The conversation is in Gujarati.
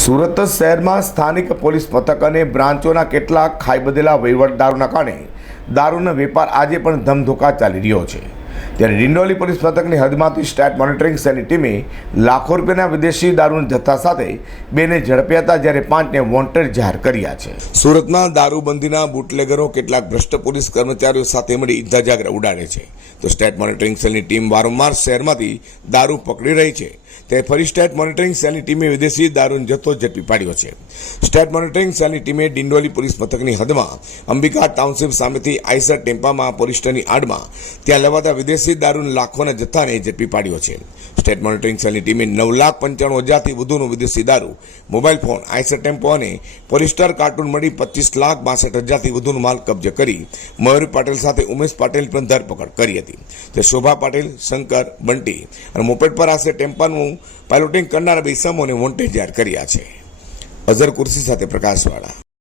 સુરત શહેરમાં સ્થાનિક પોલીસ મથક અને બ્રાન્ચોના કેટલાક ખાઈ બધેલા વહીવટદારોના કારણે દારૂનો વેપાર આજે પણ ધમધોકા ચાલી રહ્યો છે. ત્યારે ડિંડોલી પોલીસ મથકની હદમાંથી સ્ટેટ મોનિટરિંગ સેલની ટીમે લાખો રૂપિયાના વિદેશી દારૂના જથ્થા સાથે બેને ઝડપ્યા હતા જ્યારે પાંચને વોન્ટેડ જાહેર કર્યા છે. સુરતમાં દારૂબંધીના બુટલેગરો કેટલાક ભ્રષ્ટ પોલીસ કર્મચારીઓ સાથે મળી ધજાગરા ઉડાડે છે. તો સ્ટેટ મોનિટરિંગ સેલની ટીમ વારંવાર શહેરમાંથી દારૂ પકડી રહી છે. ત્યારે ફરી સ્ટેટ મોનિટરિંગ સેલની ટીમે વિદેશી દારૂનો જથ્થો ઝડપી પાડ્યો છે. સ્ટેટ મોનિટરિંગ સેલની ટીમે ડિંડોલી પોલીસ મથકની હદમાં અંબિકા ટાઉનશીપ સામેથી આઈસર ટેમ્પામાં પોલીસની આડમાં ત્યાં લેવાતા વિદેશી દારૂના લાખોના જથ્થાને ઝડપી પાડ્યો છે. સ્ટેટ મોનિટરિંગ સેલની ટીમે નવ લાખ પંચાણું હજારથી વધુનો વિદેશી દારૂ, મોબાઈલ ફોન, આઈસર ટેમ્પો અને પોલિસ્ટર કાર્ટૂન મળી પચીસ લાખ બાસઠ હજારથી વધુનો માલ કબજે કરી મયુર પાટીલ સાથે ઉમેશ પાટીલ પણ ધરપકડ કરી હતી. તે શોભા પાટીલ, શંકર બંટી અને મોપેટ પર આશરે ટેમ્પાનું પાયલોટિંગ કરનારા બે ઇસમોને વોન્ટેડ જાહેર કર્યા છે. અઝર કુર્સી સાથે પ્રકાશવાળા.